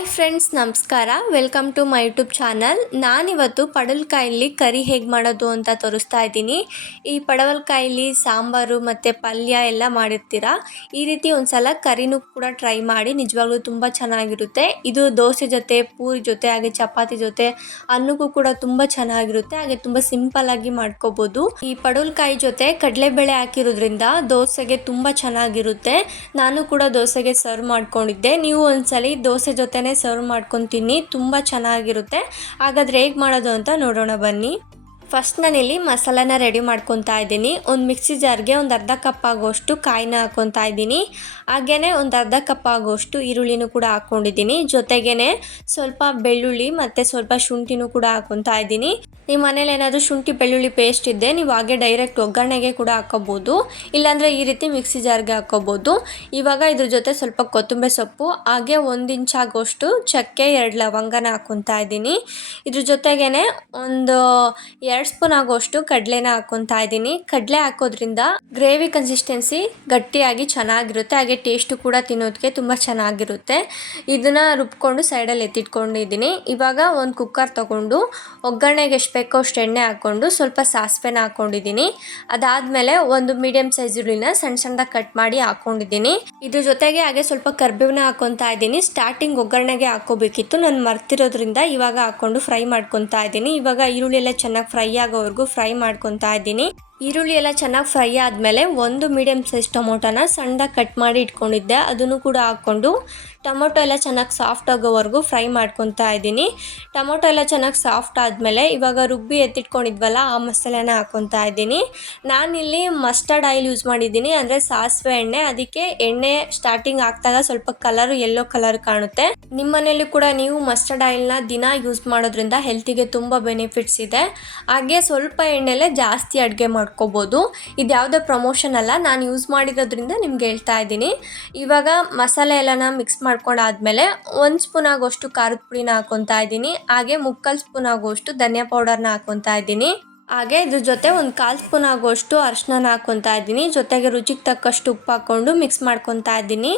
Hi friends, ನಮಸ್ಕಾರ. Welcome to my YouTube channel. ನಾನಿವತ್ತು ಪಡವಲಕಾಯಲ್ಲಿ ಕರಿ ಹೇಗೆ ಮಾಡೋದು ಅಂತ ತೋರಿಸ್ತಾ ಇದ್ದೀನಿ. ಈ ಪಡವಲಕಾಯಲ್ಲಿ ಸಾಂಬಾರು ಮತ್ತು ಪಲ್ಯ ಎಲ್ಲ ಮಾಡಿರ್ತೀರ. ಈ ರೀತಿ ಒಂದು ಸಲ ಕರಿನೂ ಕೂಡ ಟ್ರೈ ಮಾಡಿ, ನಿಜವಾಗ್ಲೂ ತುಂಬ ಚೆನ್ನಾಗಿರುತ್ತೆ. ಇದು ದೋಸೆ ಜೊತೆ, ಪೂರಿ ಜೊತೆ, ಹಾಗೆ ಚಪಾತಿ ಜೊತೆ, ಅನ್ನಕ್ಕೂ ಕೂಡ ತುಂಬ ಚೆನ್ನಾಗಿರುತ್ತೆ. ಹಾಗೆ ತುಂಬ ಸಿಂಪಲ್ಲಾಗಿ ಮಾಡ್ಕೋಬೋದು. ಈ ಪಡವಲಕಾಯಿ ಜೊತೆ ಕಡಲೆಬೇಳೆ ಹಾಕಿರೋದ್ರಿಂದ ದೋಸೆಗೆ ತುಂಬ ಚೆನ್ನಾಗಿರುತ್ತೆ. ನಾನು ಕೂಡ ದೋಸೆಗೆ ಸರ್ವ್ ಮಾಡ್ಕೊಂಡಿದ್ದೆ. ನೀವು ಒಂದ್ಸಲಿ ದೋಸೆ ಜೊತೆನೇ ಸರ್ವ್ ಮಾಡ್ಕೊತೀನಿ, ತುಂಬ ಚೆನ್ನಾಗಿರುತ್ತೆ. ಹಾಗಾದರೆ ಹೇಗೆ ಮಾಡೋದು ಅಂತ ನೋಡೋಣ ಬನ್ನಿ. ಫಸ್ಟ್ ನಾನಿಲ್ಲಿ ಮಸಾಲಾನ ರೆಡಿ ಮಾಡ್ಕೊತಾ ಇದ್ದೀನಿ. ಒಂದು ಮಿಕ್ಸಿ ಜಾರ್ಗೆ ಒಂದು ಅರ್ಧ ಕಪ್ ಆಗೋಷ್ಟು ಕಾಯಿನ ಹಾಕ್ಕೊತಾ ಇದ್ದೀನಿ. ಹಾಗೆಯೇ ಒಂದು ಅರ್ಧ ಕಪ್ ಆಗೋಷ್ಟು ಈರುಳ್ಳಿನೂ ಕೂಡ ಹಾಕ್ಕೊಂಡಿದ್ದೀನಿ. ಜೊತೆಗೇ ಸ್ವಲ್ಪ ಬೆಳ್ಳುಳ್ಳಿ ಮತ್ತು ಸ್ವಲ್ಪ ಶುಂಠಿನೂ ಕೂಡ ಹಾಕ್ಕೊತಾ ಇದ್ದೀನಿ. ನಿಮ್ಮ ಮನೇಲಿ ಏನಾದರೂ ಶುಂಠಿ ಬೆಳ್ಳುಳ್ಳಿ ಪೇಸ್ಟ್ ಇದ್ದೆ ನೀವು ಹಾಗೆ ಡೈರೆಕ್ಟ್ ಒಗ್ಗರಣೆಗೆ ಕೂಡ ಹಾಕ್ಕೋಬೋದು, ಇಲ್ಲಾಂದರೆ ಈ ರೀತಿ ಮಿಕ್ಸಿ ಜಾರ್ಗೆ ಹಾಕ್ಕೋಬೋದು. ಇವಾಗ ಇದ್ರ ಜೊತೆ ಸ್ವಲ್ಪ ಕೊತ್ತಂಬರಿ ಸೊಪ್ಪು, ಹಾಗೆ 1 ಇಂಚ್ ಆಗೋಷ್ಟು ಚಕ್ಕೆ, 2 ಲವಂಗನ ಹಾಕ್ಕೊತಾ ಇದ್ದೀನಿ. ಇದ್ರ ಜೊತೆಗೇ ಒಂದು 2 ಸ್ಪೂನ್ ಆಗೋಷ್ಟು ಕಡಲೆನ ಹಾಕ್ಕೊತಾ ಇದ್ದೀನಿ. ಕಡಲೆ ಹಾಕೋದ್ರಿಂದ ಗ್ರೇವಿ ಕನ್ಸಿಸ್ಟೆನ್ಸಿ ಗಟ್ಟಿಯಾಗಿ ಚೆನ್ನಾಗಿರುತ್ತೆ, ಹಾಗೆ ಟೇಸ್ಟು ಕೂಡ ತಿನ್ನೋದಕ್ಕೆ ತುಂಬ ಚೆನ್ನಾಗಿರುತ್ತೆ. ಇದನ್ನು ರುಬ್ಕೊಂಡು ಸೈಡಲ್ಲಿ ಎತ್ತಿಟ್ಕೊಂಡಿದ್ದೀನಿ. ಇವಾಗ ಒಂದು ಕುಕ್ಕರ್ ತೊಗೊಂಡು ಒಗ್ಗರಣೆಗೆ ಎಷ್ಟು ಬೇಕೋ ಅಷ್ಟು ಎಣ್ಣೆ ಹಾಕ್ಕೊಂಡು ಸ್ವಲ್ಪ ಸಾಸಿವೆನ ಹಾಕ್ಕೊಂಡಿದ್ದೀನಿ. ಅದಾದಮೇಲೆ ಒಂದು ಮೀಡಿಯಮ್ ಸೈಜ್ ಈರುಳ್ಳಿನ ಸಣ್ಣ ಸಣ್ಣದಾಗಿ ಕಟ್ ಮಾಡಿ ಹಾಕ್ಕೊಂಡಿದ್ದೀನಿ. ಇದ್ರ ಜೊತೆಗೆ ಹಾಗೆ ಸ್ವಲ್ಪ ಕರಿಬೇವನ್ನ ಹಾಕ್ಕೊತಾ ಇದ್ದೀನಿ. ಸ್ಟಾರ್ಟಿಂಗ್ ಒಗ್ಗರಣೆಗೆ ಹಾಕ್ಕೋಬೇಕಿತ್ತು, ನಾನು ಮರ್ತಿರೋದ್ರಿಂದ ಇವಾಗ ಹಾಕ್ಕೊಂಡು ಫ್ರೈ ಮಾಡ್ಕೊತಾ ಇದ್ದೀನಿ. ಇವಾಗ ಈರುಳ್ಳಿ ಎಲ್ಲ ಚೆನ್ನಾಗಿ ಫ್ರೈ ಆಗೋವರೆಗೂ ಫ್ರೈ ಮಾಡ್ಕೊತಾ ಇದ್ದೀನಿ. ಈರುಳ್ಳಿ ಎಲ್ಲ ಚೆನ್ನಾಗಿ ಫ್ರೈ ಆದಮೇಲೆ ಒಂದು ಮೀಡಿಯಮ್ ಸೈಜ್ ಟೊಮೊಟೊನ ಸಣ್ಣದಾಗಿ ಕಟ್ ಮಾಡಿ ಇಟ್ಕೊಂಡಿದ್ದೆ, ಅದನ್ನು ಕೂಡ ಹಾಕ್ಕೊಂಡು ಟೊಮೊಟೊ ಎಲ್ಲ ಚೆನ್ನಾಗಿ ಸಾಫ್ಟ್ ಆಗೋವರೆಗೂ ಫ್ರೈ ಮಾಡ್ಕೊತಾ ಇದ್ದೀನಿ. ಟೊಮೊಟೊ ಎಲ್ಲ ಚೆನ್ನಾಗಿ ಸಾಫ್ಟ್ ಆದಮೇಲೆ ಇವಾಗ ರುಬ್ಬಿ ಎತ್ತಿಟ್ಕೊಂಡಿದ್ವಲ್ಲ ಆ ಮಸಾಲೆನ ಹಾಕ್ಕೊತಾ ಇದ್ದೀನಿ. ನಾನಿಲ್ಲಿ ಮಸ್ಟರ್ಡ್ ಆಯಿಲ್ ಯೂಸ್ ಮಾಡಿದ್ದೀನಿ, ಅಂದರೆ ಸಾಸಿವೆ ಎಣ್ಣೆ. ಅದಕ್ಕೆ ಎಣ್ಣೆ ಸ್ಟಾರ್ಟಿಂಗ್ ಹಾಕಿದಾಗ ಸ್ವಲ್ಪ ಕಲರು ಯೆಲ್ಲೋ ಕಲರ್ ಕಾಣುತ್ತೆ. ನಿಮ್ಮ ಮನೇಲಿ ಕೂಡ ನೀವು ಮಸ್ಟರ್ಡ್ ಆಯಿಲ್ನ ದಿನ ಯೂಸ್ ಮಾಡೋದ್ರಿಂದ ಹೆಲ್ತಿಗೆ ತುಂಬ ಬೆನಿಫಿಟ್ಸ್ ಇದೆ. ಹಾಗೆ ಸ್ವಲ್ಪ ಎಣ್ಣೆಲೆ ಜಾಸ್ತಿ ಅಡುಗೆ ಮಾಡ್ಕೋಬೋದು. ಇದು ಯಾವುದೇ ಪ್ರಮೋಷನ್ ಅಲ್ಲ, ನಾನು ಯೂಸ್ ಮಾಡಿರೋದ್ರಿಂದ ನಿಮ್ಗೆ ಹೇಳ್ತಾ ಇದ್ದೀನಿ. ಇವಾಗ ಮಸಾಲೆ ಎಲ್ಲನ ಮಿಕ್ಸ್ ಮಾಡ್ಕೊಂಡಾದ್ಮೇಲೆ 1 ಸ್ಪೂನ್ ಆಗೋಷ್ಟು ಖಾರದ ಪುಡಿನ ಹಾಕ್ಕೊತಾ ಇದ್ದೀನಿ. ಹಾಗೆ 3/4 ಸ್ಪೂನ್ ಆಗೋಷ್ಟು ಧನಿಯಾ ಪೌಡರ್ನ ಹಾಕ್ಕೊತಾ ಇದ್ದೀನಿ. ಹಾಗೆ ಇದ್ರ ಜೊತೆ ಒಂದು 1/4 ಸ್ಪೂನ್ ಆಗೋಷ್ಟು ಅರಿಶಿನ ಹಾಕ್ಕೊತಾ ಇದ್ದೀನಿ. ಜೊತೆಗೆ ರುಚಿಗೆ ತಕ್ಕಷ್ಟು ಉಪ್ಪು ಹಾಕ್ಕೊಂಡು ಮಿಕ್ಸ್ ಮಾಡ್ಕೊತಾ ಇದ್ದೀನಿ.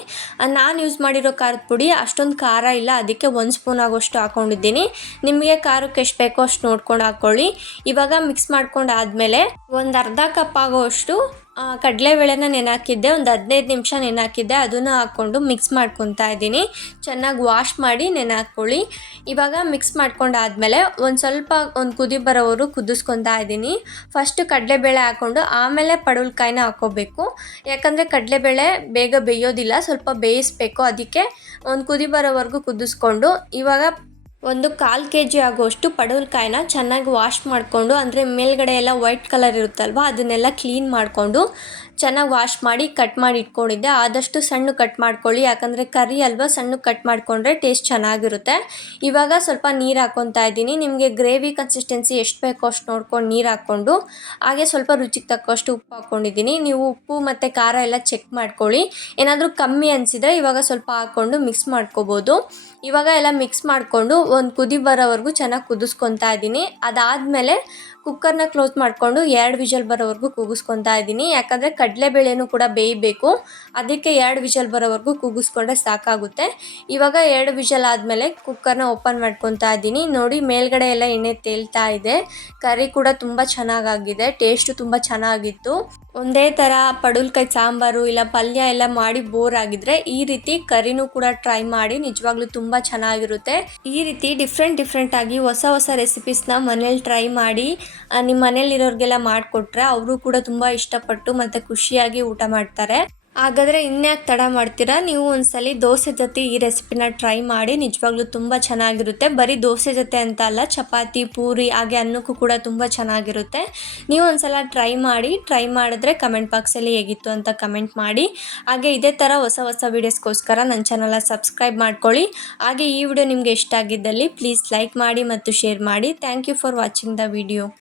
ನಾನು ಯೂಸ್ ಮಾಡಿರೋ ಖಾರದ ಪುಡಿ ಅಷ್ಟೊಂದು ಖಾರ ಇಲ್ಲ, ಅದಕ್ಕೆ 1 ಸ್ಪೂನ್ ಆಗೋಷ್ಟು ಹಾಕ್ಕೊಂಡಿದ್ದೀನಿ. ನಿಮಗೆ ಖಾರಕ್ಕೆ ಎಷ್ಟು ಬೇಕೋ ಅಷ್ಟು ನೋಡ್ಕೊಂಡು ಹಾಕ್ಕೊಳ್ಳಿ. ಇವಾಗ ಮಿಕ್ಸ್ ಮಾಡ್ಕೊಂಡು ಆದಮೇಲೆ ಒಂದು ಅರ್ಧ ಕಪ್ ಆಗೋಷ್ಟು ಕಡಲೆಬೇಳೆನ ನೆನೆಹಾಕಿದ್ದೆ, ಒಂದು 15 ನಿಮಿಷ ನೆನೆಹಾಕಿದ್ದೆ, ಅದನ್ನು ಹಾಕ್ಕೊಂಡು ಮಿಕ್ಸ್ ಮಾಡ್ಕೊತಾ ಇದ್ದೀನಿ. ಚೆನ್ನಾಗಿ ವಾಶ್ ಮಾಡಿ ನೆನೆಹಾಕ್ಕೊಳ್ಳಿ. ಇವಾಗ ಮಿಕ್ಸ್ ಮಾಡ್ಕೊಂಡಾದ್ಮೇಲೆ ಒಂದು ಕುದಿ ಬರೋವರೆಗೂ ಕುದಿಸ್ಕೊತಾ ಇದ್ದೀನಿ. ಫಸ್ಟು ಕಡಲೆಬೇಳೆ ಹಾಕ್ಕೊಂಡು ಆಮೇಲೆ ಪಡವಲಕಾಯಿನ ಹಾಕ್ಕೋಬೇಕು, ಯಾಕಂದರೆ ಕಡಲೆಬೇಳೆ ಬೇಗ ಬೇಯೋದಿಲ್ಲ, ಸ್ವಲ್ಪ ಬೇಯಿಸ್ಬೇಕು. ಅದಕ್ಕೆ ಒಂದು ಕುದಿ ಬರೋವರೆಗೂ ಕುದಿಸ್ಕೊಂಡು ಇವಾಗ ಒಂದು 1/4 kg ಆಗೋಷ್ಟು ಪಡವಲಕಾಯಿನ ಚೆನ್ನಾಗಿ ವಾಶ್ ಮಾಡಿಕೊಂಡು, ಅಂದರೆ ಮೇಲ್ಗಡೆ ಎಲ್ಲ ವೈಟ್ ಕಲರ್ ಇರುತ್ತಲ್ವ ಅದನ್ನೆಲ್ಲ ಕ್ಲೀನ್ ಮಾಡಿಕೊಂಡು ಚೆನ್ನಾಗಿ ವಾಶ್ ಮಾಡಿ ಕಟ್ ಮಾಡಿ ಇಟ್ಕೊಂಡಿದ್ದೆ. ಆದಷ್ಟು ಸಣ್ಣ ಕಟ್ ಮಾಡ್ಕೊಳ್ಳಿ, ಯಾಕಂದರೆ ಕರಿ ಅಲ್ವಾ, ಸಣ್ಣ ಕಟ್ ಮಾಡಿಕೊಂಡ್ರೆ ಟೇಸ್ಟ್ ಚೆನ್ನಾಗಿರುತ್ತೆ. ಇವಾಗ ಸ್ವಲ್ಪ ನೀರು ಹಾಕ್ಕೊತಾ ಇದ್ದೀನಿ. ನಿಮಗೆ ಗ್ರೇವಿ ಕನ್ಸಿಸ್ಟೆನ್ಸಿ ಎಷ್ಟು ಬೇಕೋ ಅಷ್ಟು ನೋಡ್ಕೊಂಡು ನೀರು ಹಾಕ್ಕೊಂಡು, ಹಾಗೆ ಸ್ವಲ್ಪ ರುಚಿಗೆ ತಕ್ಕಷ್ಟು ಉಪ್ಪು ಹಾಕ್ಕೊಂಡಿದ್ದೀನಿ. ನೀವು ಉಪ್ಪು ಮತ್ತು ಖಾರ ಎಲ್ಲ ಚೆಕ್ ಮಾಡ್ಕೊಳ್ಳಿ, ಏನಾದರೂ ಕಮ್ಮಿ ಅನಿಸಿದರೆ ಇವಾಗ ಸ್ವಲ್ಪ ಹಾಕ್ಕೊಂಡು ಮಿಕ್ಸ್ ಮಾಡ್ಕೋಬೋದು. ಇವಾಗ ಎಲ್ಲ ಮಿಕ್ಸ್ ಮಾಡಿಕೊಂಡು ಒಂದು ಕುದಿ ಬರೋವರೆಗೂ ಚೆನ್ನಾಗಿ ಕುದಿಸ್ಕೊತಾ ಇದ್ದೀನಿ. ಅದಾದಮೇಲೆ ಕುಕ್ಕರ್ನ ಕ್ಲೋಸ್ ಮಾಡಿಕೊಂಡು 2 ವಿಷಲ್ ಬರೋವರೆಗೂ ಕೂಗಿಸ್ಕೊತಾ ಇದ್ದೀನಿ, ಯಾಕಂದರೆ ಕಡಲೆಬೇಳೆನೂ ಕೂಡ ಬೇಯಬೇಕು. ಅದಕ್ಕೆ 2 ವಿಷಲ್ ಬರೋವರೆಗೂ ಕೂಗಿಸ್ಕೊಂಡ್ರೆ ಸಾಕಾಗುತ್ತೆ. ಇವಾಗ 2 ವಿಷಲ್ ಆದಮೇಲೆ ಕುಕ್ಕರ್ನ ಓಪನ್ ಮಾಡ್ಕೊತಾ ಇದ್ದೀನಿ. ನೋಡಿ, ಮೇಲ್ಗಡೆ ಎಲ್ಲ ಎಣ್ಣೆ ತೇಲ್ತಾ ಇದೆ. ಕರಿ ಕೂಡ ತುಂಬ ಚೆನ್ನಾಗಾಗಿದೆ, ಟೇಸ್ಟು ತುಂಬ ಚೆನ್ನಾಗಿತ್ತು. ಒಂದೇ ಥರ ಪಡವಲಕಾಯಿ ಸಾಂಬಾರು ಇಲ್ಲ ಪಲ್ಯ ಎಲ್ಲ ಮಾಡಿ ಬೋರ್ ಆಗಿದ್ರೆ ಈ ರೀತಿ ಕರಿನೂ ಕೂಡ ಟ್ರೈ ಮಾಡಿ, ನಿಜವಾಗ್ಲೂ ತುಂಬ ಚೆನ್ನಾಗಿರುತ್ತೆ. ಈ ರೀತಿ ಡಿಫ್ರೆಂಟ್ ಆಗಿ ಹೊಸ ರೆಸಿಪೀಸ್ನ ಮನೇಲಿ ಟ್ರೈ ಮಾಡಿ ನಿಮ್ಮ ಮನೇಲಿರೋರಿಗೆಲ್ಲ ಮಾಡಿಕೊಟ್ರೆ ಅವರು ಕೂಡ ತುಂಬ ಇಷ್ಟಪಟ್ಟು ಮತ್ತು ಖುಷಿಯಾಗಿ ಊಟ ಮಾಡ್ತಾರೆ. ಹಾಗಾದರೆ ಇನ್ಯಾಕೆ ತಡ ಮಾಡ್ತೀರಾ, ನೀವು ಒಂದ್ಸಲಿ ದೋಸೆ ಜೊತೆ ಈ ರೆಸಿಪಿನ ಟ್ರೈ ಮಾಡಿ, ನಿಜವಾಗ್ಲೂ ತುಂಬ ಚೆನ್ನಾಗಿರುತ್ತೆ. ಬರೀ ದೋಸೆ ಜೊತೆ ಅಂತ ಅಲ್ಲ, ಚಪಾತಿ, ಪೂರಿ, ಹಾಗೆ ಅನ್ನಕ್ಕೂ ಕೂಡ ತುಂಬ ಚೆನ್ನಾಗಿರುತ್ತೆ. ನೀವು ಒಂದ್ಸಲ ಟ್ರೈ ಮಾಡಿದ್ರೆ ಕಮೆಂಟ್ ಬಾಕ್ಸಲ್ಲಿ ಹೇಗಿತ್ತು ಅಂತ ಕಮೆಂಟ್ ಮಾಡಿ. ಹಾಗೆ ಇದೇ ಥರ ಹೊಸ ವೀಡಿಯೋಸ್ಗೋಸ್ಕರ ನನ್ನ ಚಾನಲ್ನ ಸಬ್ಸ್ಕ್ರೈಬ್ ಮಾಡ್ಕೊಳ್ಳಿ. ಹಾಗೆ ಈ ವಿಡಿಯೋ ನಿಮಗೆ ಇಷ್ಟ ಆಗಿದ್ದಲ್ಲಿ ಪ್ಲೀಸ್ ಲೈಕ್ ಮಾಡಿ ಮತ್ತು ಶೇರ್ ಮಾಡಿ. Thank you for watching the video.